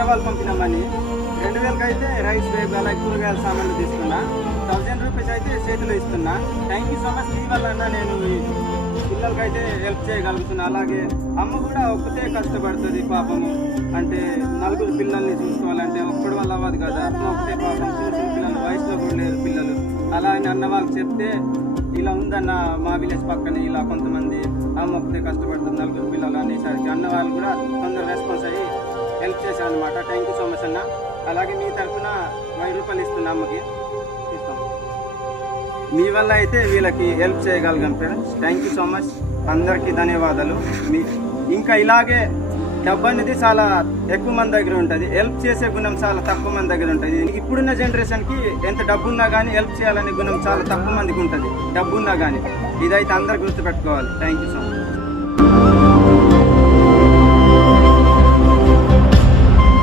అన్న వాళ్ళు పంపిన మనీ రెండు వేలకి అయితే రైస్ బ్యాగ్ అలాగే కూరగాయల సామాన్లు తీసుకున్నా. థౌజండ్ రూపీస్ అయితే చేతిలో ఇస్తున్నా. థ్యాంక్ యూ సో మచ్ మీ వల్ల నేను పిల్లలకి పిల్లలకైతే హెల్ప్ చేయగలుగుతున్నా. అలాగే అమ్మ కూడా ఒక్కతే కష్టపడుతుంది పాపము. అంటే నలుగురు పిల్లల్ని చూసుకోవాలంటే ఒక్కడి వల్ల అవ్వదు కదా. ఒక్కతే పాపం చిన్న చిన్న పిల్లలు వయసులో కూడా లేరు పిల్లలు. అలా అని అన్న వాళ్ళకి చెప్తే ఇలా ఉందన్న మా విలేజ్ పక్కన ఇలా కొంతమంది అమ్మ ఒక్కతే కష్టపడుతుంది నలుగురు పిల్లలు అనేసరికి అన్న వాళ్ళు కూడా తొందర రెస్పాన్స్ హెల్ప్ అనమాట థ్యాంక్ యూ సో మచ్ అన్న. అలాగే మీ తరఫున వెయ్యి రూపాయలు ఇస్తున్నా అమ్మకి మీ వల్ల అయితే వీళ్ళకి హెల్ప్ చేయగలిగాం friends thank you so much అందరికీ ధన్యవాదాలు. మీ ఇంకా ఇలాగే డబ్బు అనేది చాలా ఎక్కువ మంది దగ్గర ఉంటుంది. హెల్ప్ చేసే గుణం చాలా తక్కువ మంది దగ్గర ఉంటుంది. ఇప్పుడున్న జనరేషన్కి ఎంత డబ్బు ఉన్నా కానీ హెల్ప్ చేయాలనే గుణం చాలా తక్కువ మందికి ఉంటుంది. డబ్బు ఉన్నా కానీ ఇదైతే అందరు గుర్తుపెట్టుకోవాలి. Thank you so much